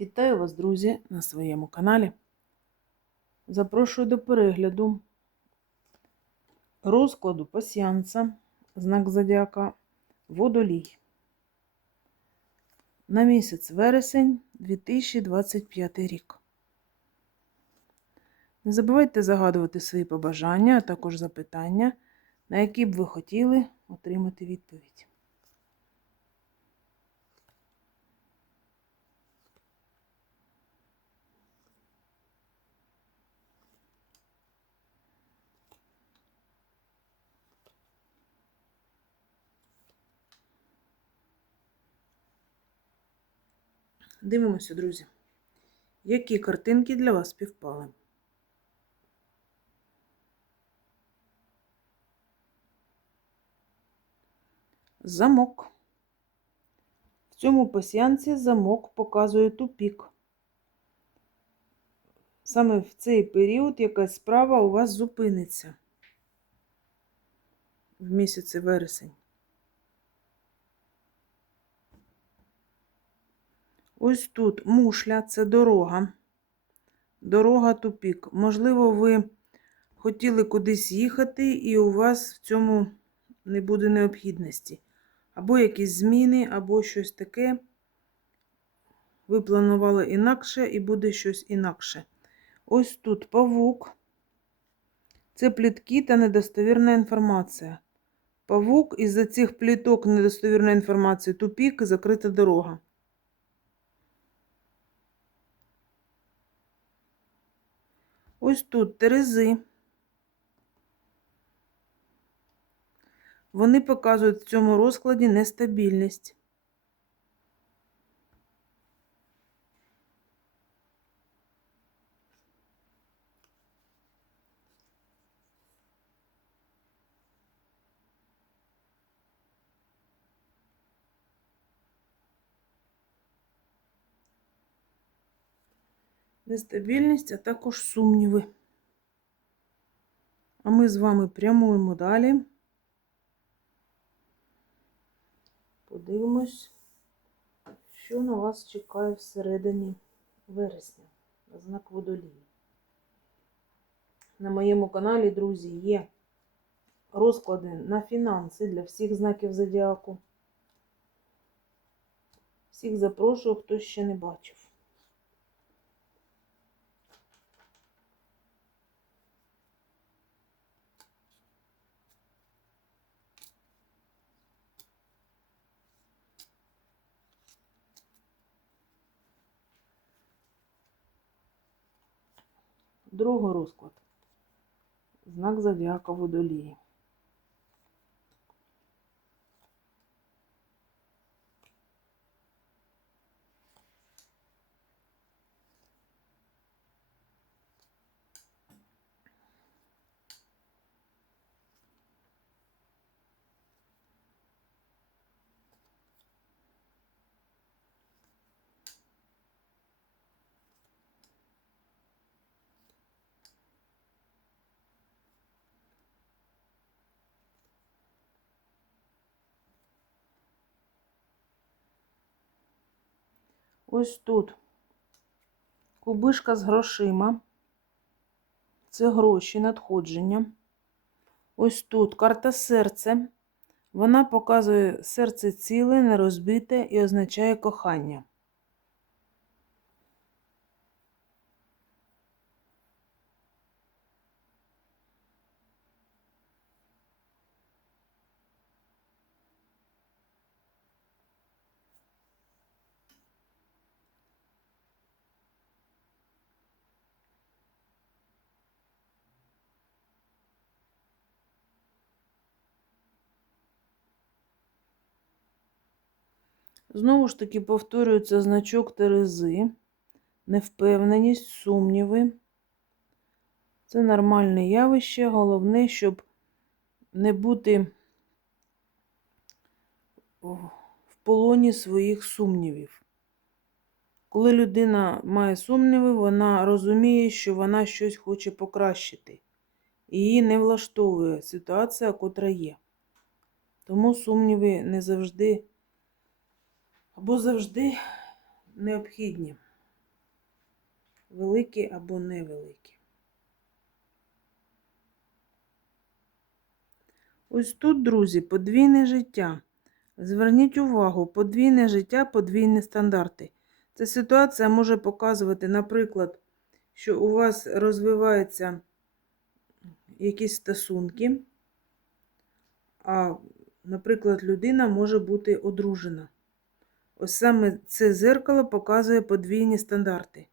Вітаю вас, друзі, на своєму каналі. Запрошую до перегляду розкладу пасіянса, знак Зодіака, водолій. На місяць вересень 2025 рік. Не забувайте загадувати свої побажання, а також запитання, на які б ви хотіли отримати відповідь. Дивимося, друзі, які картинки для вас співпали. Замок. В цьому пасіянці замок показує тупік. Саме в цей період якась справа у вас зупиниться в місяці вересень. Ось тут мушля це дорога. Дорога тупік. Можливо, ви хотіли кудись їхати, і у вас в цьому не буде необхідності. Або якісь зміни, або щось таке. Ви планували інакше, і буде щось інакше. Ось тут павук. Це плітки та недостовірна інформація. Павук із-за цих пліток недостовірної інформації, тупік, закрита дорога. Ось тут терези. Вони показують в цьому розкладі нестабільність. Нестабільність, а також сумніви. А ми з вами прямуємо далі. Подивимось, що на вас чекає всередині вересня на знак водолії. На моєму каналі, друзі, є розклади на фінанси для всіх знаків зодіаку. Всіх запрошую, хто ще не бачив. Другий розклад. Знак зодіака водолії. Ось тут кубишка з грошима. Це гроші, надходження. Ось тут карта серце. Вона показує серце ціле, нерозбите і означає кохання. Знову ж таки повторюється значок Терези, невпевненість, сумніви. Це нормальне явище. Головне, щоб не бути в полоні своїх сумнівів. Коли людина має сумніви, вона розуміє, що вона щось хоче покращити. І її не влаштовує ситуація, котра є. Тому сумніви не завжди або завжди необхідні. великі або невеликі. Ось тут, друзі, подвійне життя. Зверніть увагу, подвійне життя, подвійні стандарти. Ця ситуація може показувати, наприклад, що у вас розвиваються якісь стосунки, а, наприклад, людина може бути одружена. Ось саме це зеркало показує подвійні стандарти.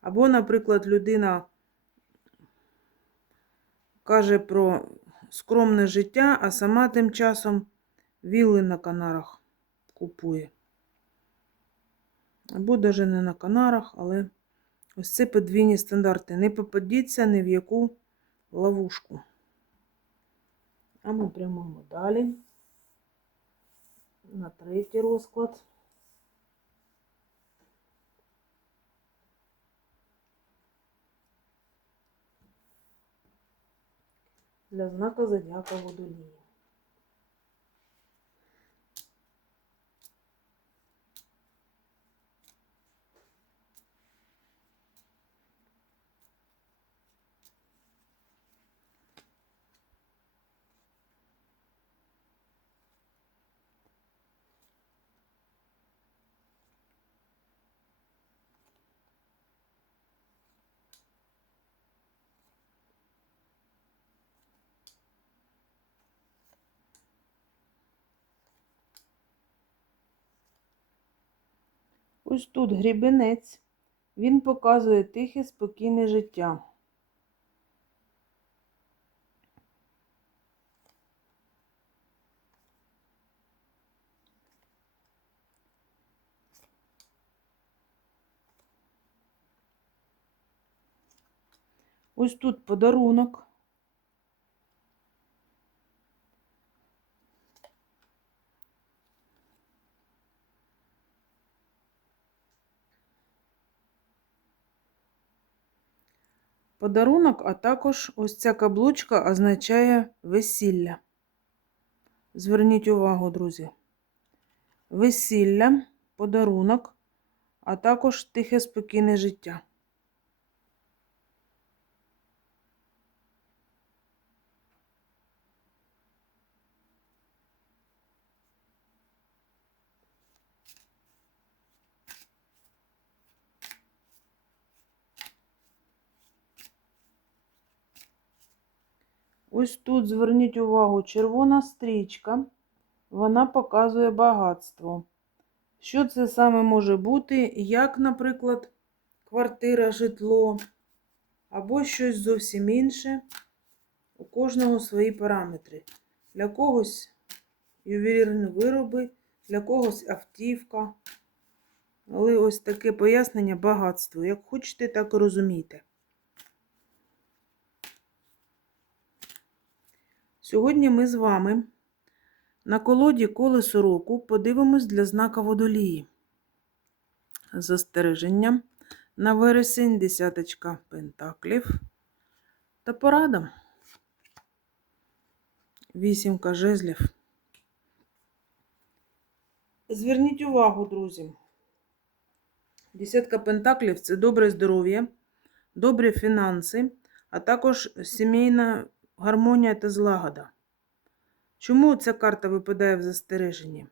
Або, наприклад, людина каже про скромне життя, а сама тим часом вілли на Канарах купує. Або навіть не на Канарах, але ось це подвійні стандарти. Не попадіться ні в яку ловушку. А ми прямуємо далі. На третій розклад. Для знака зодіака водолії. Ось тут грібенець. Він показує тихе, спокійне життя. Ось тут подарунок. Подарунок, а також ось ця каблучка означає весілля. Зверніть увагу, друзі. Весілля, подарунок, а також тихе спокійне життя. Ось тут зверніть увагу, червона стрічка, вона показує багатство. Що це саме може бути? Як, наприклад, квартира, житло, або щось зовсім інше. У кожного свої параметри. Для когось ювелірні вироби, для когось автівка. Але ось таке пояснення багатство. Як хочете, так і розумійте. Сьогодні ми з вами на колоді колесо року подивимось для знака водолії. Застереження на вересень, десяточка пентаклів та порада. Вісімка жезлів. Зверніть увагу, друзі. Десятка пентаклів це добре здоров'я, добрі фінанси, а також сімейна гармонія та злагода. Чому ця карта випадає в застереженні?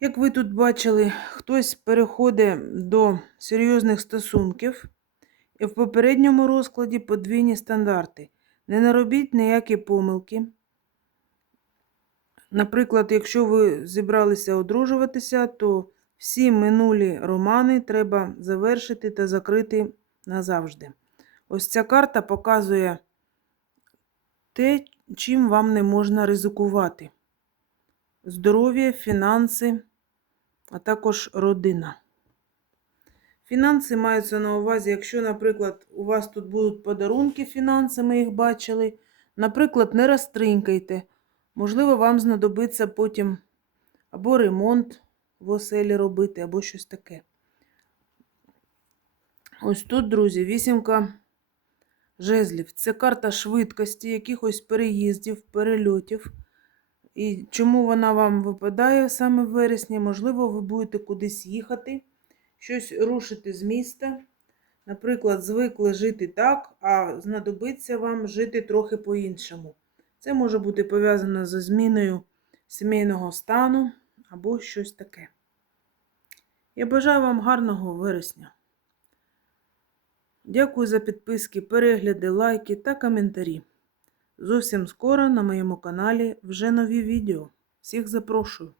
Як ви тут бачили, хтось переходить до серйозних стосунків, і в попередньому розкладі подвійні стандарти. Не наробіть ніякі помилки. Наприклад, якщо ви зібралися одружуватися, то всі минулі романи треба завершити та закрити назавжди. Ось ця карта показує те, чим вам не можна ризикувати: здоров'я, фінанси, а також родина. Фінанси маються на увазі, якщо, наприклад, у вас тут будуть подарунки фінанси, ми їх бачили. Наприклад, не розтринькайте. Можливо, вам знадобиться потім або ремонт в оселі робити, або щось таке. Ось тут, друзі, вісімка жезлів. Це карта швидкості, якихось переїздів, перельотів. І чому вона вам випадає саме в вересні? Можливо, ви будете кудись їхати, щось рушити з міста. Наприклад, звикли жити так, а знадобиться вам жити трохи по-іншому. Це може бути пов'язано зі зміною сімейного стану або щось таке. Я бажаю вам гарного вересня. Дякую за підписки, перегляди, лайки та коментарі. Зовсім скоро на моєму каналі вже нові відео. Всіх запрошую!